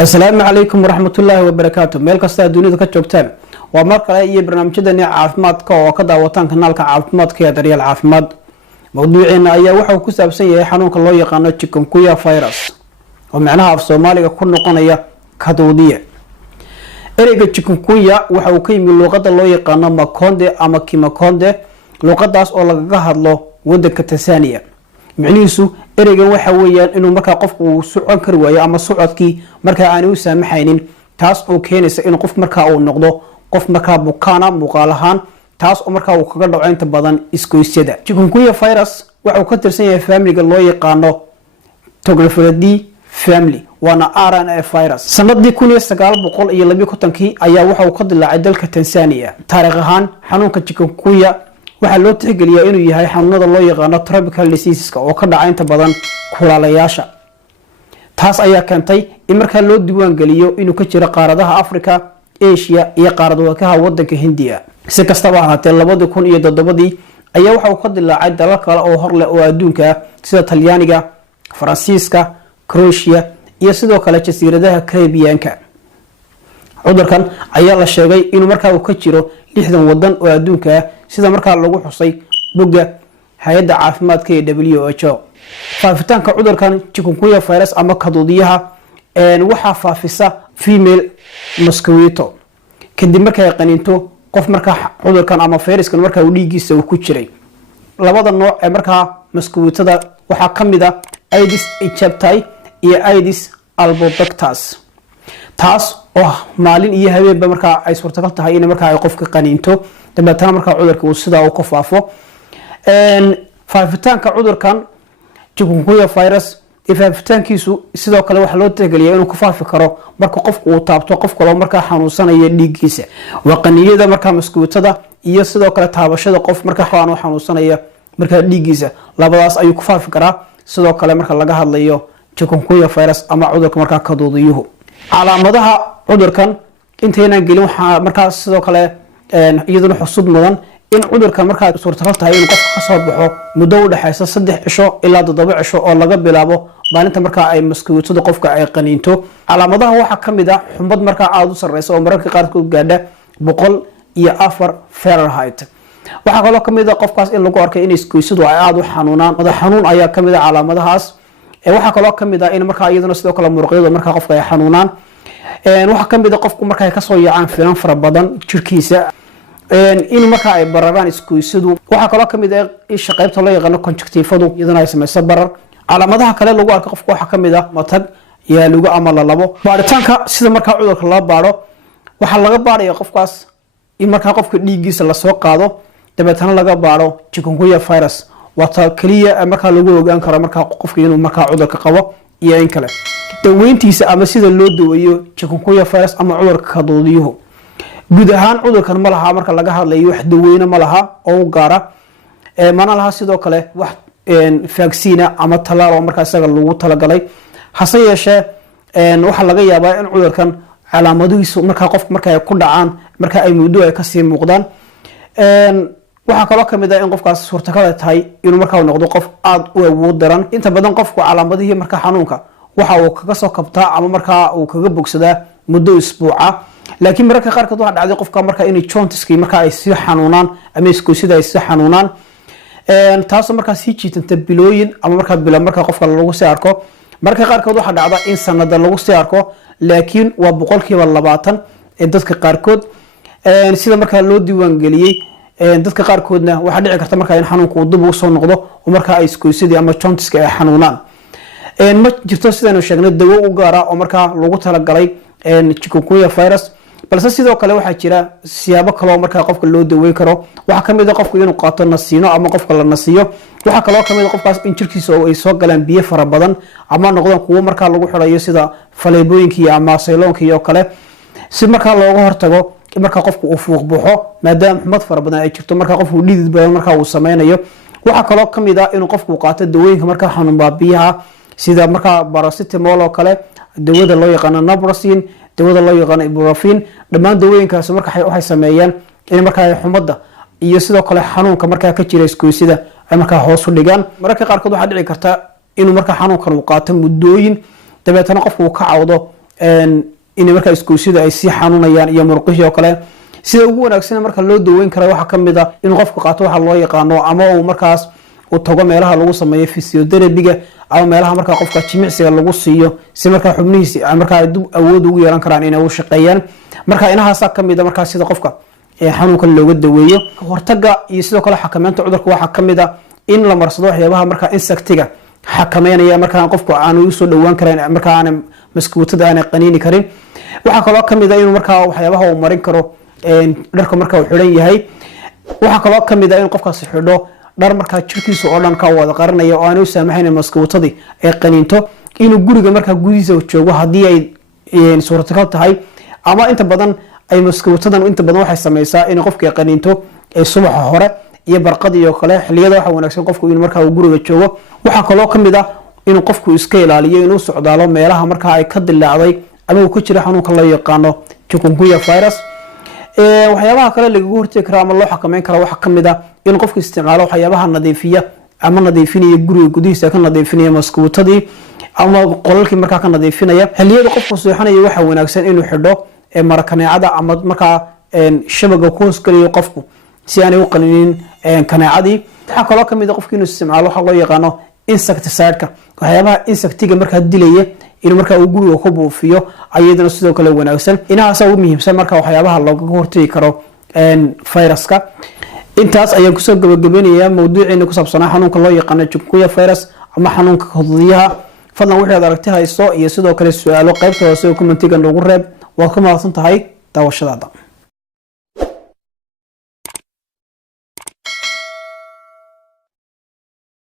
السلام عليكم ورحمة الله وبركاته. ميل كستا دونيدا ka joogtaan waa mar kale iyo barnaamijyadani caafimaadka oo ka daawataan kanaalka caafimaadka ee Daryeel Caafimaad. Mawduuceena ayaa waxa uu ku saabsan yahay xanuunka loo yaqaan chikungunya virus oo macnaha af Soomaaliga ku noqonaya kaduudiye. Ereyga chikungunya waxa uu ka yimid luqadda loo yaqaan Makonde ama Kimakonde, luqadaas oo laga hadlo waddanka Tansaaniya. micnihiisu ereygan waxa weeyaan inuu markaa qofku uu socon kari waayo ama socodkii markaa aan u saamaxaynin, taas oo keenaysa in qof markaa uu noqdo qof markaa bukaana muuqaal ahaan, taas oo markaa uu kaga dhaco inta badan iskoysyada. Chikungunya virus waxa uu ka tirsan yahay family-ga loo yaqaano Toglophilidae family, waana RNA virus. sanadii 1952 ayaa waxa uu ka dilaacay dalka Tansaaniya. taariikh ahaan xanuunka chikungunya waxa loo tixgeliyaa inuu yahay xanuunada loo yaqaan tropical diseases oo ka dhaca inta badan kulaalayaasha. taas ayaa keentay in markaa loo diiwaan geliyo inuu ka jiro qaaradaha Afrika, Asia iyo qaaradaha waddanka Hindiya. si kastaba ha ahaatee 2007 ayaa waxa uu ka dilaacay dalal kale oo hor leh oo adduunka ah sida Talyaaniga, Faransiiska, Croatia iyo sidoo kale jasiiradaha Caribbean-ka. cudurkan ayaa la sheegay inuu markaa uu ka jiro 60 wadan oo adduunka ah sida markaa lagu xusay bogga hay'adda caafimaadka ee WHO. faafitaanka cudurkan chikungunya virus ama kaduudiyaha waxa faafisa female mosquito kadib markay ay qaniinto qof markaa cudurkan ama viruskan markaa uu dhiigiisa uu ku jiray. labada nooc ee markaa mosquitada waxa kamid ah Aedes aegypti iyo Aedes albopictus, taas oo maalin iyo habeenba markaa ay suurtagal tahay in markaa ay qofka qaniinto dabeetana markaa cudurka uu sida uu ku faafo. faafitaanka cudurkan chikungunya virus faafitaankiisu sidoo kale waxa loo tixgeliyaa inuu ku faafi karo marka qofku uu taabto qof kale markaa xanuunsanaya dhiigiisa. waa qaniinada markaa mosquitada iyo sidoo kale taabashada qof markaa xanuunsanaya markaa dhiigiisa, labadaas ayuu ku faafi karaa. sidoo kale marka laga hadlayo chikungunya virus ama cudurka markaa kaduudiyuhu, calaamadaha cudurkan intaynan gelin waxa markaa sidoo kale iyaduna xusud mudan in cudurkan markaa suurtagal tahay in qofka ka soo baxo muddo u dhaxaysa 3 cisho ilaa 7 cisho oo laga bilaabo maalinta markaa ay mosquito qofka ay qaniinto. calaamadaha waxa kamid ah xumad markaa aad u sareysa oo mararka qaar ku gaadha 104 Fahrenheit. waxa kaloo kamid ah qofkaas in lagu arkay in iskoysidu ay aad u xanuunaan, madax xanuun ayaa kamid ah calaamadahaas. waxa kaloo kamid ah in markaa iyaduna sidoo kale muruqyada markaa qofka ay xanuunaan. waxa kamid ah qofku markaa ay ka soo yaacaan finan fara badan jirkiisa, in markaa ay bararaan iskoysidu. waxa kaloo kamid ah isha qaybta loo yaqaan conjunctivadu iyaduna ay samayso barar. calaamadaha kale lagu arko qofka waxa kamid ah matag iyo lugu ama lalabo. baaritaanka sida markaa cudurka la baaro waxa laga baarayaa qofkaas in markaa qofka dhiigiisa la soo qaado dabeetana laga baaro chikungunya virus. waa kaliya markaa lagu ogaan karo markaa qofka inuu markaa cudurka qabo iyo in kale. daweyntiisa ama sida loo daweeyo chikungunya virus ama cudurka kaduudiyuhu, guud ahaan cudurkan ma laha marka laga hadlayo wax daweyne ma laha oo gaara, mana laha sidoo kale wax vaccine ama talaal oo markaa isaga lagu talagalay. hase yeeshee waxa laga yaabaa in cudurkan calaamadihiisu markaa qofka marka ay ku dhacaan marka ay muddo ay ka sii muuqdaan. waxa kaloo kamid ah in qofkaas suurtagal tahay inuu markaa noqdo qof aad u awood daran. inta badan qofku calaamadihii markaa xanuunka waxa uu kaga soo kabtaa ama markaa uu kaga bogsadaa muddo isbuuca, laakiin mararka qaar waxa dhacday qofka markaa in jaundice markaa ay si xanuunaan ama iskoysida ay si xanuunaan, taas oo markaa si jiitanta bilooyin ama markaa bilo markaa qofka lagu sii arko. mararka qaar waxa dhacda in sanada lagu sii arko, laakiin waa 20% ee dadka qaarkood sida markaa loo diiwaan geliyay. dadka qaarkoodna waxa dhici karta markaa in xanuunku uu dib u soo noqdo oo markaa ay iskoysidii ama jaundice ay xanuunaan. ma jirto sidaan sheegnay dawo u gaar ah oo markaa lagu talagalay chikungunya virus, balse sidoo kale waxa jira siyaabo kale oo markaa qofka loo daweyn karo. waxa kamid ah qofku inuu qaato nasiino ama qofka la nasiyo. waxa kaloo kamid ah qofkaas in jirkiisa ay soo galaan biyo fara badan ama noqdaan kuwo markaa lagu xirayo sida faleebooyinka ama sayloonka iyo kale, si markaa looga hortago marka qofku uu fuuq baxo maadaama xumad fara badan ay jirto marka qofku dhidid badan marka uu sameeyo. waxa kaloo kamid ah inuu qofku qaato dawooyinka marka xanuun baabiyaha sida marka paracetamol oo kale, dawada loo yaqaan naproxen, dawada loo yaqaan ibuprofen. dhammaan dawooyinkaas marka waxay sameeyaan in marka ay xumada iyo sidoo kale xanuunka marka ka jira iskoysida ay marka hoos u dhigaan. mararka qaar waxa dhici karta inuu marka xanuunkan uu qaato muddooyin dabeetana qofku uu ka cawdo in markaa iskuusyada ay sii xanuunayaan iyo muruqihii oo kale sida ugu wanaagsan marka loo daweyn karo waxa kamid ah in qofku qaato waxa loo yaqaano ama uu markaas uu tago meelaha lagu sameeyo physiotherapy ama meelaha marka qofka jimicsiga lagu siiyo si marka xubnihiisa marka ay awood ugu yeelan karaan inay u shaqeeyaan marka inahaas kamid ah marka sida qofka xanuunka looga daweeyo hortaga iyo sidoo kale xakameynta cudurka waxa kamid ah in la marsado waxyaabaha marka insectiga xakameynaya marka qofku aanu u soo dhawaan karin marka aan maskuutada aan qaniini karin waxa kale oo kamid ah inuu marka waxyaabaha uu marin karo dharka marka uu xiran yahay waxa kale oo kamid ah in qofkaas xidho dhar marka jirkiisa oo dhan ka wada qaranaya oo aanu saamaxayn maskuutadii ay qaniinto inuu guriga marka gudihiisa joogo hadii ay suurtagal tahay ama inta badan ay maskuutadan inta badan waxay sameeysaa in qofka qaniinto ee subaxa hore iyo barqadii oo kale xiliyada waxa wanaagsan qofku inuu marka uu guriga joogo waxa kale oo kamid ah inuu qofku iska ilaaliyo inuu socdaalo meelaha marka ay ka dilaacday ama uu ku jiro xanuunka loo yaqaano chikungunya virus waxyaabaha kale lagu hortagi karo ama loo xakameyn karo waxa kamid ah in qofku isticmaalo waxyaabaha nadiifiya ama nadiifinaya guriga gudihiisa ka nadiifinaya maskuutadii ama qolalkii marka ka nadiifinaya xiliyada qofku seexanayo waxa wanaagsan inuu xidho mara kaneecada ama marka shabaga ku hoos galiyo qofku si aan u qalinin kaneecadii waxa kale oo kamid ah qofku inuu isticmaalo waxa loo yaqaano insecticide-ka waxyaabaha insectiga marka dilaya in marka uu guriga ku buufiyo ayadana sidoo kale wanaagsan inahaas ugu muhiimsan marka waxyaabaha looga hortagi karo viruska intaas ayaan kusoo gabagabeynayaa mawduuceena ku saabsan xanuunka loo yaqaano chikungunya virus ama xanuunka khudriyaha fadlan wixii aad aragti hayso iyo sidoo kale su'aalo qaybta hoose ee commentiga noogu reeb waad ku mahadsan tahay daawashadaada